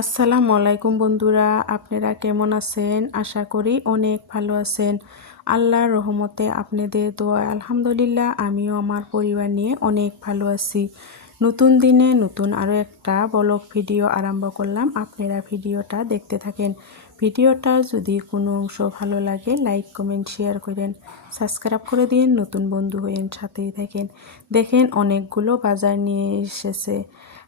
আসসালামু আলাইকুম বন্ধুরা, আপনারা কেমন আছেন? আশা করি অনেক ভালো আছেন। আল্লাহর রহমতে আপনাদের দোয়ায় আলহামদুলিল্লাহ আমিও আমার পরিবার নিয়ে অনেক ভালো আছি। নতুন দিনে নতুন আরও একটা ব্লগ ভিডিও আরম্ভ করলাম। আপনারা ভিডিওটা দেখতে থাকেন। ভিডিওটা যদি কোনো অংশ ভালো লাগে লাইক কমেন্ট শেয়ার করেন, সাবস্ক্রাইব করে দিন, নতুন বন্ধু হয়েন, সাথেই থাকেন। দেখেন অনেকগুলো বাজার নিয়ে এসেছে।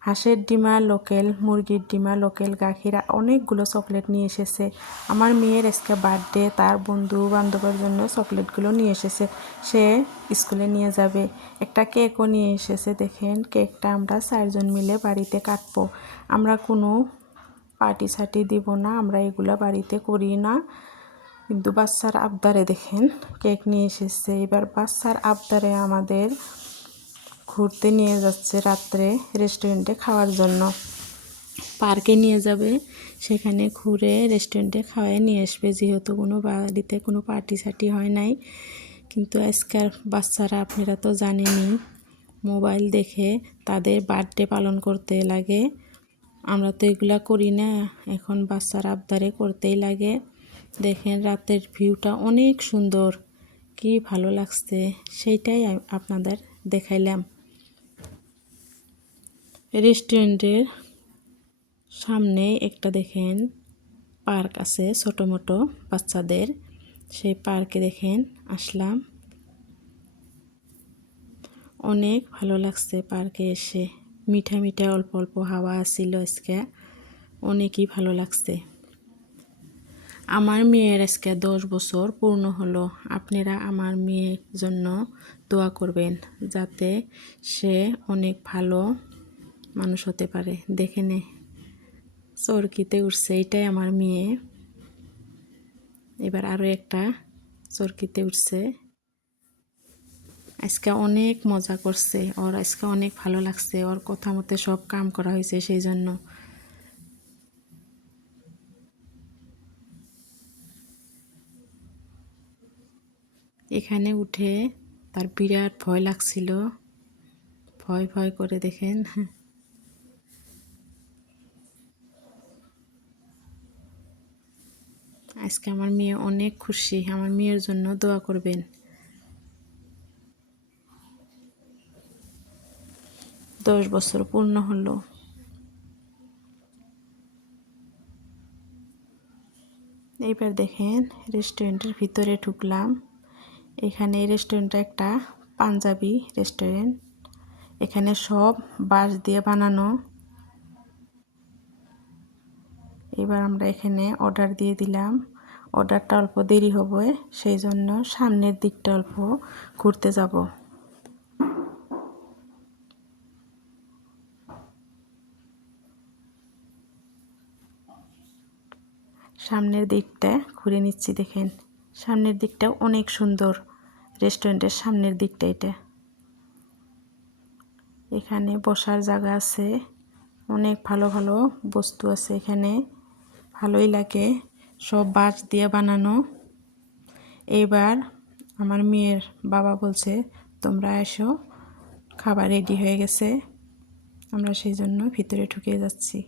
হাঁসের ডিমা লোকেল, মুরগির ডিমা লোকেল, গাখির, অনেকগুলো চকলেট নিয়ে এসেছে। আমার মেয়ের আজকে বার্থডে, তার বন্ধু বান্ধবের জন্য চকলেটগুলো নিয়ে এসেছে। সে স্কুলে নিয়ে যাবে। একটা কেকও নিয়ে এসেছে। দেখেন কেকটা আমরা 4জন মিলে বাড়িতে কাটবো। আমরা কোনো পার্টি সার্টি দিব না, আমরা এগুলো বাড়িতে করি না, কিন্তু বাচ্চার আবদারে দেখেন কেক নিয়ে এসেছে। এবার বাচ্চার আবদারে আমাদের ঘুরতে নিয়ে যাচ্ছে রাত্রে রেস্টুরেন্টে খাওয়ার জন্য। পার্কে নিয়ে যাবে, সেখানে ঘুরে রেস্টুরেন্টে খাওয়াই নিয়ে আসবে, যেহেতু কোনো বাড়িতে কোনো পার্টি সার্টি হয় নাই। কিন্তু আজকাল বাচ্চারা আপনারা তো জানেনই, মোবাইল দেখে তাদের বার্থডে পালন করতে লাগে। আমরা তো এগুলা করি না, এখন বাচ্চারা আবদারে করতেই লাগে। দেখেন রাতের ভিউটা অনেক সুন্দর, কি ভালো লাগছে, সেইটাই আপনাদের দেখাইলাম। রেস্টুরেন্টের সামনে একটা দেখেন পার্ক আছে ছোটো মোটো বাচ্চাদের, সেই পার্কে দেখেন আসলাম। অনেক ভালো লাগছে পার্কে এসে, মিঠা মিঠা অল্প অল্প হাওয়া আসছিল আজকে, অনেকই ভালো লাগছে। আমার মেয়ের আজকে 10 বছর পূর্ণ হলো। আপনারা আমার মেয়ের জন্য দোয়া করবেন, যাতে সে অনেক ভালো মানুষ হতে পারে। দেখে নে চরকিতে উঠছে, এটাই আমার মেয়ে। এবার আরও একটা চরকিতে উঠছে। আজকে অনেক মজা করছে, ওর আজকে অনেক ভালো লাগছে, ওর কথা মতো সব কাম করা হয়েছে, সেই জন্য। এখানে উঠে তার বিরাট ভয় লাগছিল, ভয় ভয় করে দেখেন। আজকে আমার মেয়ে অনেক খুশি, আমার মেয়ের জন্য দোয়া করবেন। 10 বছর পূর্ণ হলো। এইবার দেখেন রেস্টুরেন্টের ভিতরে ঢুকলাম। এখানে রেস্টুরেন্টটা একটা পাঞ্জাবি রেস্টুরেন্ট। এখানে সব বাঁশ দিয়ে বানানো। এবার আমরা এখানে অর্ডার দিয়ে দিলাম। অর্ডারটা অল্প দেরি হবে, সেই জন্য সামনের দিকটা অল্প ঘুরতে যাব। সামনের দিকটা ঘুরে নিচ্ছি, দেখেন সামনের দিকটাও অনেক সুন্দর। রেস্টুরেন্টের সামনের দিকটা এটা। এখানে বসার জায়গা আছে, অনেক ভালো ভালো বস্তু আছে এখানে, ভালোই লাগে, সব বাঁশ দিয়ে বানানো। এবার আমার মেয়ের বাবা বলছে তোমরা এসো, খাবার রেডি হয়ে গেছে। আমরা সেই জন্য ভিতরে ঢুকে যাচ্ছি।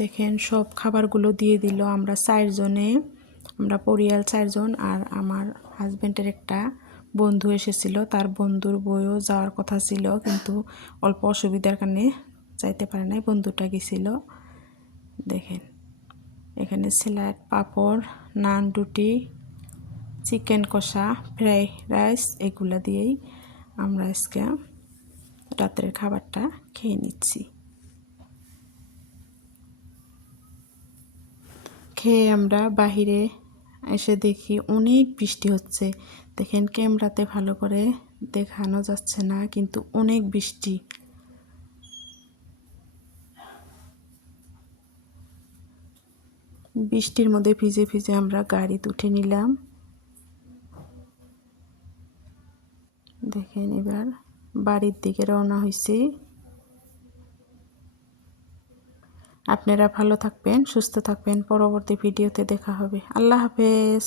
দেখেন সব খাবারগুলো দিয়ে দিল। আমরা 4জনে, আমরা পরিবার 4জন, আর আমার হাজব্যান্ডের একটা বন্ধু এসেছিল, তার বন্ধুর বউও যাওয়ার কথা ছিল, কিন্তু অল্প অসুবিধার কারণে যাইতে পারে নাই, বন্ধুটা গেছিল। দেখেন এখানে স্যালাড, পাঁপড়, নান, রুটি, চিকেন কষা, ফ্রাই রাইস, এগুলা দিয়েই আমরা আজকে রাতের খাবারটা খেয়ে নিচ্ছি। খেয়ে আমরা বাহিরে এসে দেখি অনেক বৃষ্টি হচ্ছে। দেখেন ক্যামেরাতে ভালো করে দেখানো যাচ্ছে না, কিন্তু অনেক বৃষ্টি। বৃষ্টির মধ্যে ভিজে ভিজে আমরা গাড়িতে উঠে নিলাম। দেখেন এবার বাড়ির দিকে রওনা হয়েছি। আপনারা ভালো থাকবেন, সুস্থ থাকবেন, পরবর্তী ভিডিওতে দেখা হবে। আল্লাহ হাফেজ।